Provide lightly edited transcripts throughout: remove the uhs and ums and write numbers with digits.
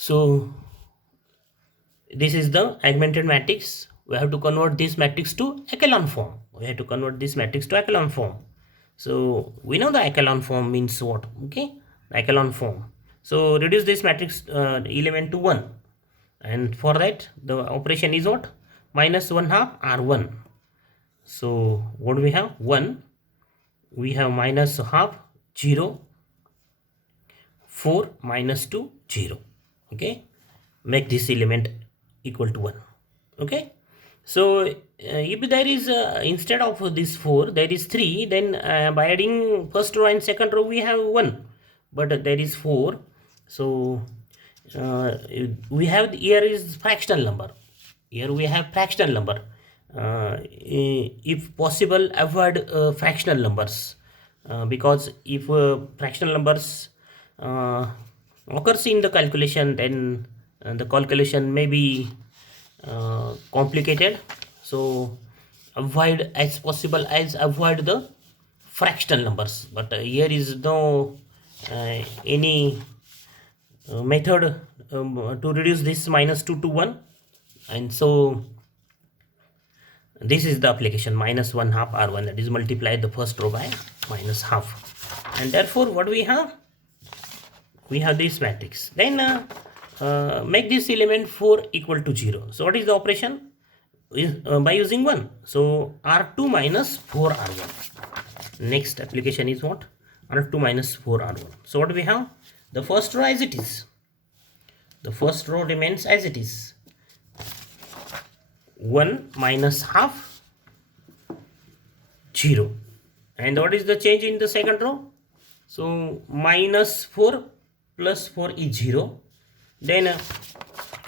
So this is the augmented matrix. We have to convert this matrix to echelon form. So we know the echelon form means what? Okay, echelon form. So reduce this matrix element to 1, and for that the operation is what? Minus 1 half R1. So what do we have? 1. We have minus half 0, 4 minus 2 0. Okay, make this element equal to 1. Okay, so if there is instead of this 4 there is 3, then by adding first row and second row we have 1, but there is 4. So we have here is fractional number. Here we have fractional number. If possible, avoid fractional numbers, because if fractional numbers occurs in the calculation, then the calculation may be complicated. So avoid as possible as avoid the fractional numbers. But here is no any method to reduce this minus 2 to 1, and so this is the application minus 1 half R1, that is multiply the first row by minus half, and therefore what we have this matrix. Then make this element 4 equal to 0. So what is the operation? By using 1. So R2 minus 4 R1. Next application is what? R2 minus 4 R1. So what do we have? The first row as it is. The first row remains as it is. 1 minus half 0. And what is the change in the second row? So minus 4 plus 4 is 0. Then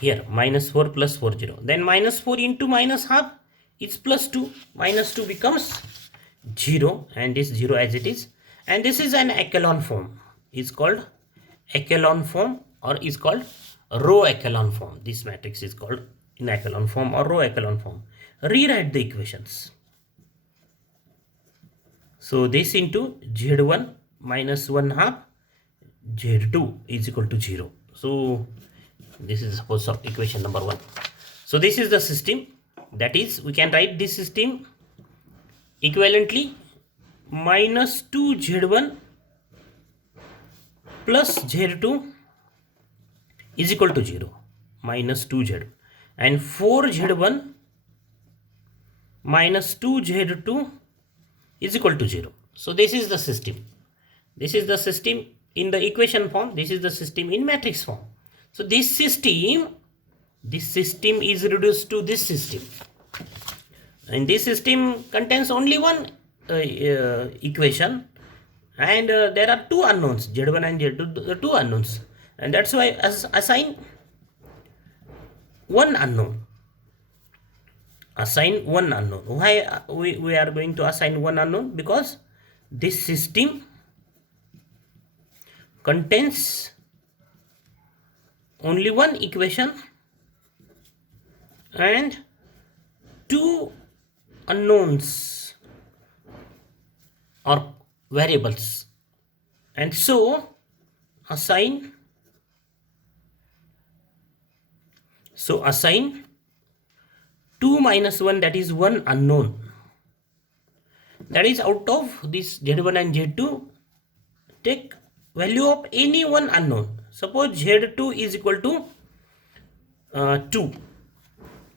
here minus 4 plus 4 0. Then minus 4 into minus half is plus 2. Minus 2 becomes 0, and this 0 as it is. And this is an echelon form. Is called echelon form, or is called row echelon form. This matrix is called in echelon form or row echelon form. Rewrite the equations. So this into Z1 minus 1 half Z2 is equal to 0. So this is suppose of equation number 1. So this is the system. That is, we can write this system equivalently minus 2 Z1 plus Z2 is equal to 0. Minus 2 Z, and 4 Z1 minus 2 Z2 is equal to 0. So this is the system. This is the system in the equation form. This is the system in matrix form. So this system is reduced to this system, and this system contains only one equation, and there are two unknowns, Z1 and Z2, the two unknowns, and that's why assign one unknown. Assign one unknown. Why we are going to assign one unknown? Because this system contains only one equation and two unknowns or variables, and so assign 2 minus 1, that is one unknown, that is out of this Z1 and Z2 take value of any one unknown. Suppose Z2 is equal to 2.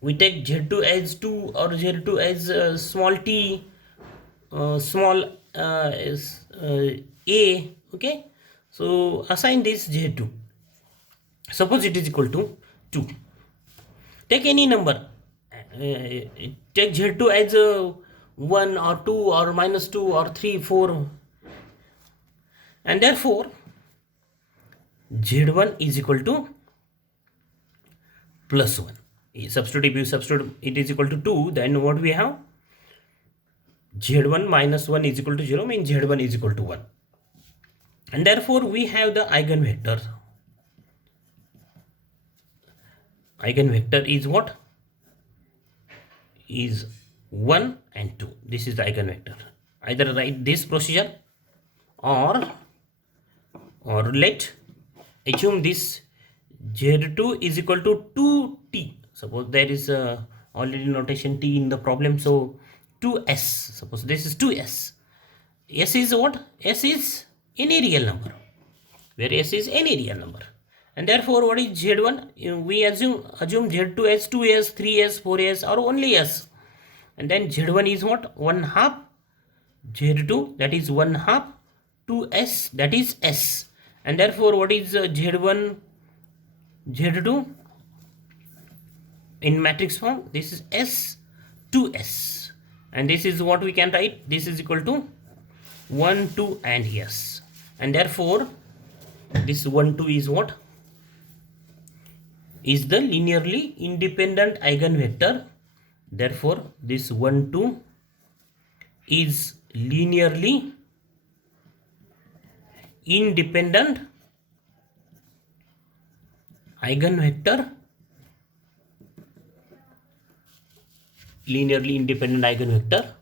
We take Z2 as 2 or Z2 as small t, small a. Okay, so assign this Z2. Suppose it is equal to 2. Take any number. Take Z2 as 1 or 2 or minus 2 or 3, 4, and therefore Z1 is equal to plus 1. If you substitute it is equal to 2, then what we have? Z1 minus 1 is equal to 0, means Z1 is equal to 1. And therefore we have the eigenvector. Eigenvector is what? Is 1 and 2. This is the eigenvector. Either write this procedure or let assume this Z2 is equal to 2t. Suppose there is already notation t in the problem, so 2s. Suppose this is 2s. S is what? S is any real number, where S is any real number. And therefore, what is Z1? We assume Z2 as 2s, 3s, 4s, or only s. And then Z1 is what? 1 half Z2, that is 1 half 2s, that is s. And therefore, what is Z1, Z2 in matrix form? This is s, 2s. And this is what we can write. This is equal to 1, 2 and s. And therefore, this 1, 2 is what? Is the linearly independent eigenvector. Therefore, this 1, 2 is linearly independent eigenvector. Linearly independent eigenvector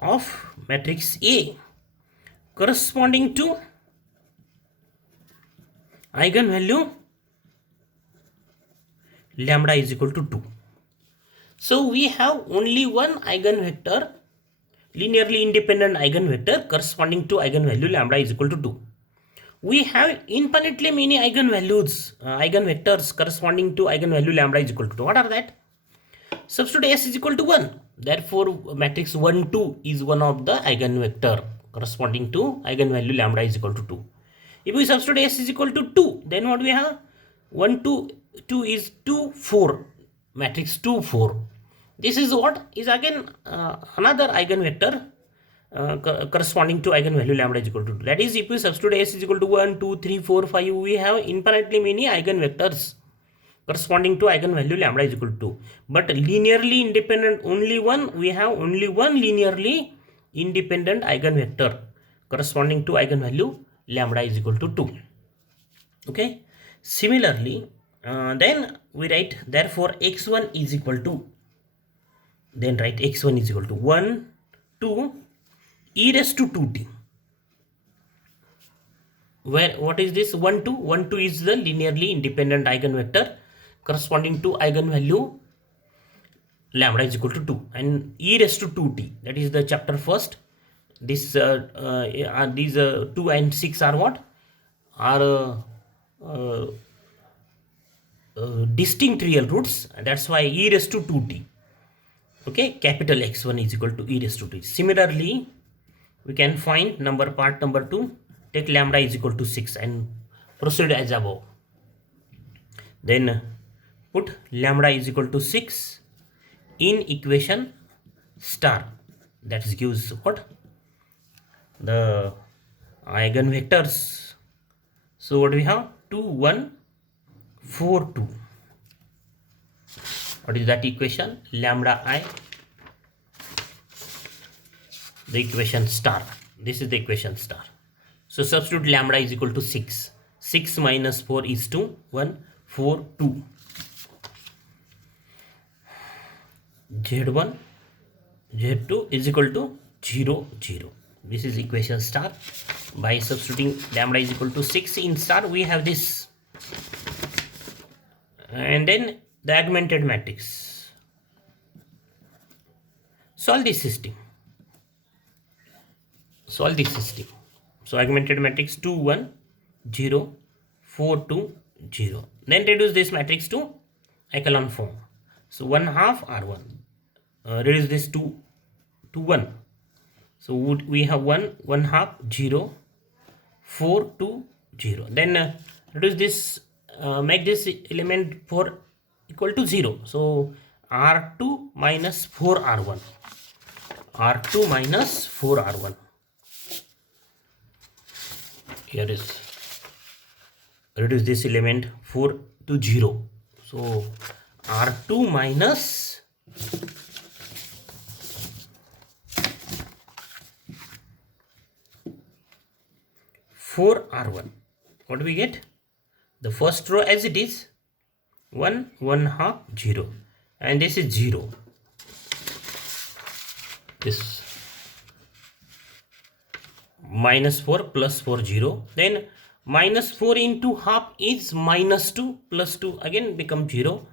of matrix A corresponding to eigenvalue lambda is equal to 2. So we have only one eigenvector, linearly independent eigenvector corresponding to eigenvalue lambda is equal to 2. We have infinitely many eigenvalues, eigenvectors corresponding to eigenvalue lambda is equal to 2. What are that? Substitute S is equal to 1. Therefore, matrix 1, 2 is one of the eigenvector corresponding to eigenvalue lambda is equal to 2. If we substitute S is equal to 2, then what we have? 1, 2, 2 is 2, 4. Matrix 2, 4. This is what is again another eigenvector corresponding to eigenvalue lambda is equal to 2. That is, if we substitute S is equal to 1, 2, 3, 4, 5, we have infinitely many eigenvectors corresponding to eigenvalue lambda is equal to 2. But linearly independent only one, we have only one linearly independent eigenvector corresponding to eigenvalue lambda is equal to 2. Okay. Similarly, then we write, therefore x1 is equal to, then write x1 is equal to 1, 2 e raised to 2t. Where what is this 1, 2? 1, 2 is the linearly independent eigenvector corresponding to eigenvalue lambda is equal to 2, and e raised to 2t, that is the chapter first. This these 2 and 6 are what? Are distinct real roots. That's why e raised to 2t. Okay, capital X1 is equal to e raised to 2t. Similarly, we can find part number 2. Take lambda is equal to 6 and proceed as above. Then put lambda is equal to 6 in equation star. That gives what? The eigenvectors. So what do we have? 2, 1, 4, 2. What is that equation? Lambda I, the equation star. This is the equation star. So substitute lambda is equal to 6. 6 minus 4 is 2. 1, 4, 2. Z1, Z2 is equal to 0, 0. This is equation star. By substituting lambda is equal to 6 in star, we have this. And then the augmented matrix. Solve this system. Solve this system. So augmented matrix 2, 1, 0, 4, 2, 0. Then reduce this matrix to echelon form. So 1 half R1. Reduce this to 1. So we have 1, 1 half, 0, 4, 2, 0. Then reduce this, make this element 4 equal to 0. So R2 minus 4R1. R2 minus 4R1. Here is reduce this element 4 to 0. So R2 minus 4R1. What do we get? The first row as it is 1, 1 half, 0, and this is 0. This minus 4 plus 4 0, then minus 4 into half is minus 2 plus 2 again become 0,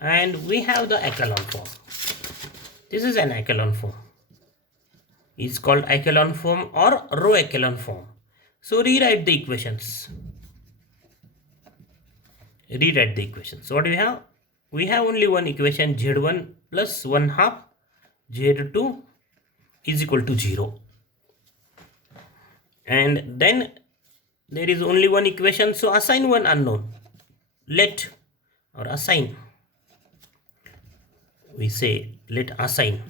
and we have the echelon form. This is an echelon form. It's called echelon form or row echelon form. So rewrite the equations. Rewrite the equations. So what do we have? We have only one equation, z1 plus 1 half z2 is equal to 0. And then there is only one equation, so assign one unknown. Let or assign, we say let assign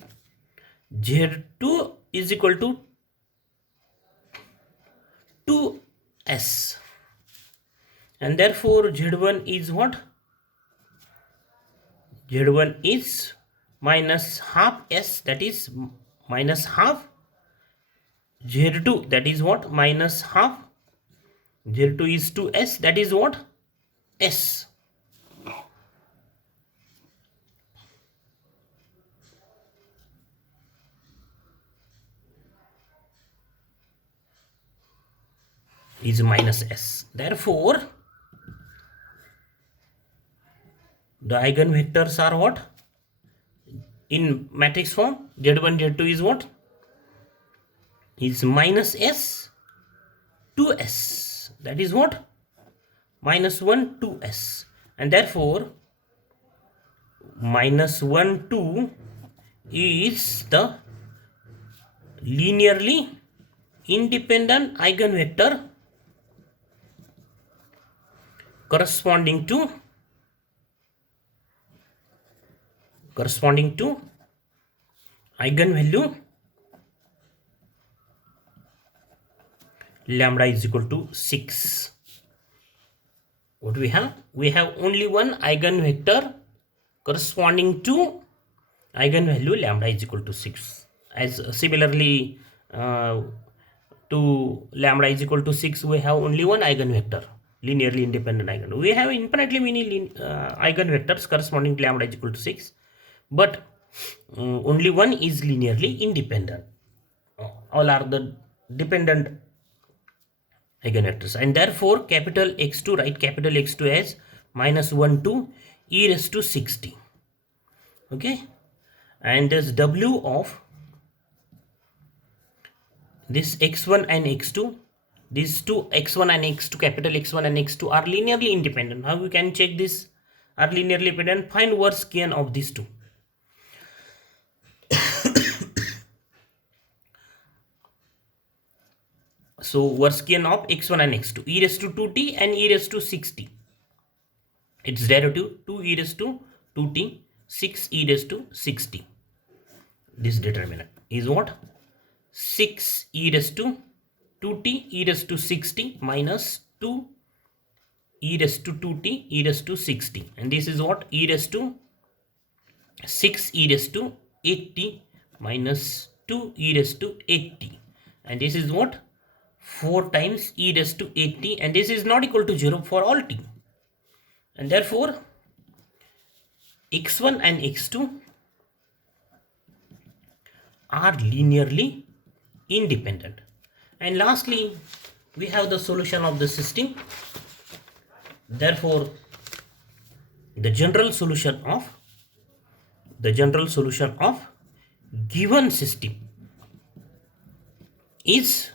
z2 is equal to 2s, and therefore z1 is what? z1 is minus half s, that is minus half, z2 that is what? Minus half, z2 is 2s, that is what? S. Is minus s. Therefore the eigenvectors are what? In matrix form, z1 z2 is what? Is minus s, 2s, that is what? Minus 1 2s, and therefore minus 1 2 is the linearly independent eigenvector corresponding to eigenvalue lambda is equal to 6. What do we have? We have only one eigenvector corresponding to eigenvalue lambda is equal to 6. As similarly to lambda is equal to 6, we have only one eigenvector, linearly independent eigenvector. We have infinitely many eigenvectors corresponding to lambda is equal to 6, but only one is linearly independent. All are the dependent eigenvectors, and therefore capital X2, write capital X2 as minus 1 to e raised to 60. Okay, and this W of this x1 and x2, these two x1 and x2, capital X1 and x2 are linearly independent. How we can check this? Are linearly independent? Find worst case of these two. So worst case of x1 and x2, e raised to 2t and e raised to 6t. Its derivative 2 e raised to 2t, 6 e raised to 6t. This determinant is what? 6 e raised to 2t e raised to 6t minus 2 e raised to 2t e raised to 6t, and this is what? E raised to 6 e raised to 8t minus 2 e raised to 8t, and this is what? 4 times e raised to 8t, and this is not equal to 0 for all t, and therefore x1 and x2 are linearly independent. And lastly, we have the solution of the system. Therefore the general solution of given system is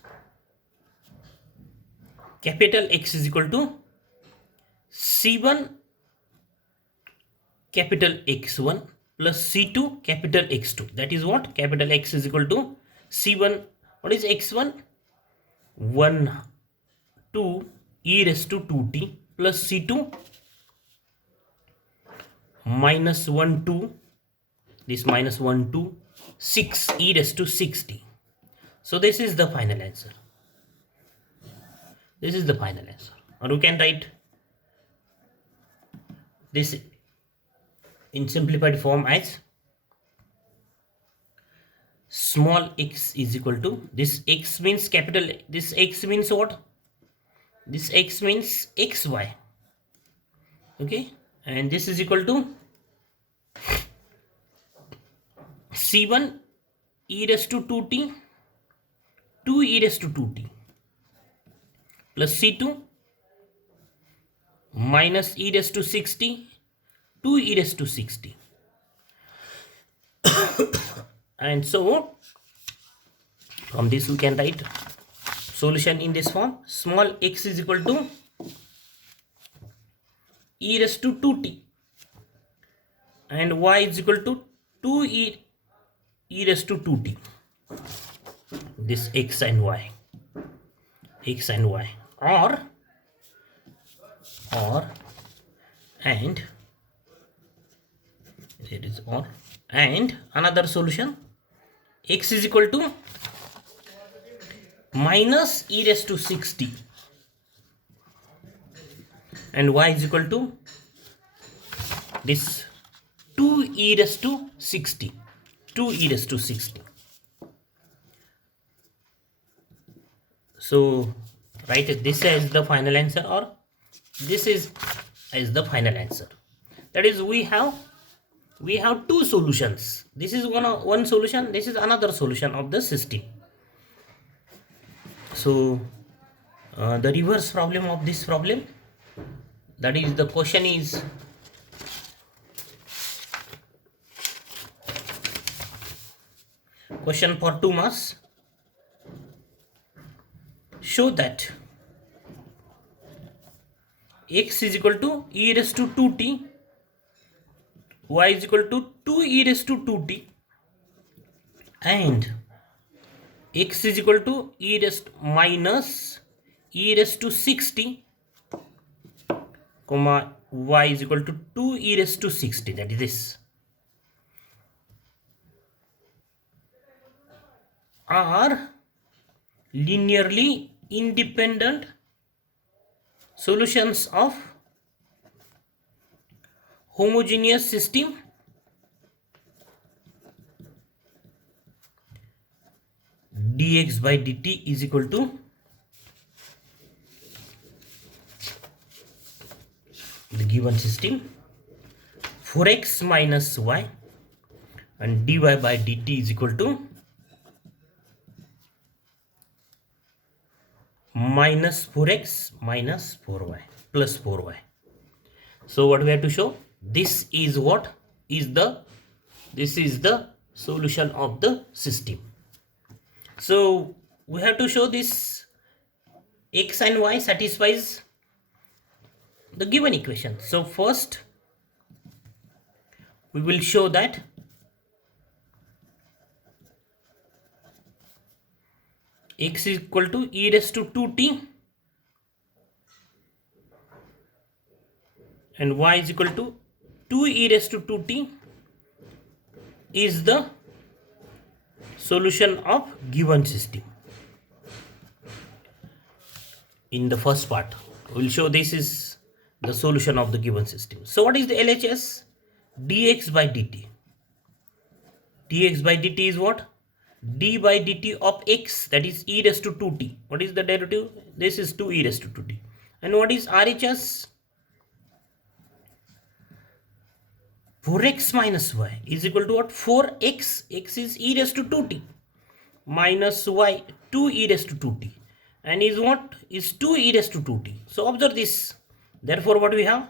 capital X is equal to C1 capital X1 plus C2 capital X2. That is what? Capital X is equal to C1. What is X1? 1 2 e raised to 2t plus C2 minus 1 2, this minus 1 2, 6 e raised to 6t. So this is the final answer. This is the final answer. Or you can write this in simplified form as small x is equal to, this x means capital, this x means what? This x means xy. Okay, and this is equal to C1 e raised to 2t, 2 e raised to 2t. plus C2 minus e raised to 60 2 e raised to 60. And so from this we can write solution in this form: small x is equal to e raised to 2t and y is equal to 2e raised to 2t. This x and y, or and there is or and another solution: x is equal to minus e raised to 60 and y is equal to this 2e raised to 60. So write this as the final answer, or this is as the final answer. That is, we have two solutions. This is one solution, this is another solution of the system. So the reverse problem of this problem, that is, the question is question for 2 marks. Show that x is equal to e raised to 2t, y is equal to 2e raised to 2t, and x is equal to e raised minus e raised to 60, comma y is equal to 2e raised to 60. That is this. Are linearly independent solutions of homogeneous system dx by dt is equal to the given system 4x minus y, and dy by dt is equal to minus 4x minus 4y plus 4y. So what we have to show? This is the solution of the system. So we have to show this x and y satisfies the given equation. So first we will show that x is equal to e raised to 2t and y is equal to 2e raised to 2t is the solution of given system. In the first part we will show this is the solution of the given system. So what is the LHS? dx by dt. Dx by dt is what? D by dt of x, that is e raised to 2t. What is the derivative? This is 2e raised to 2t. And what is RHS? 4x minus y is equal to what? 4x. X is e raised to 2t minus y 2e raised to 2t, and is what? Is 2e raised to 2t. So observe this. Therefore what we have?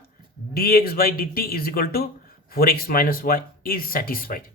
dx by dt is equal to 4x minus y is satisfied.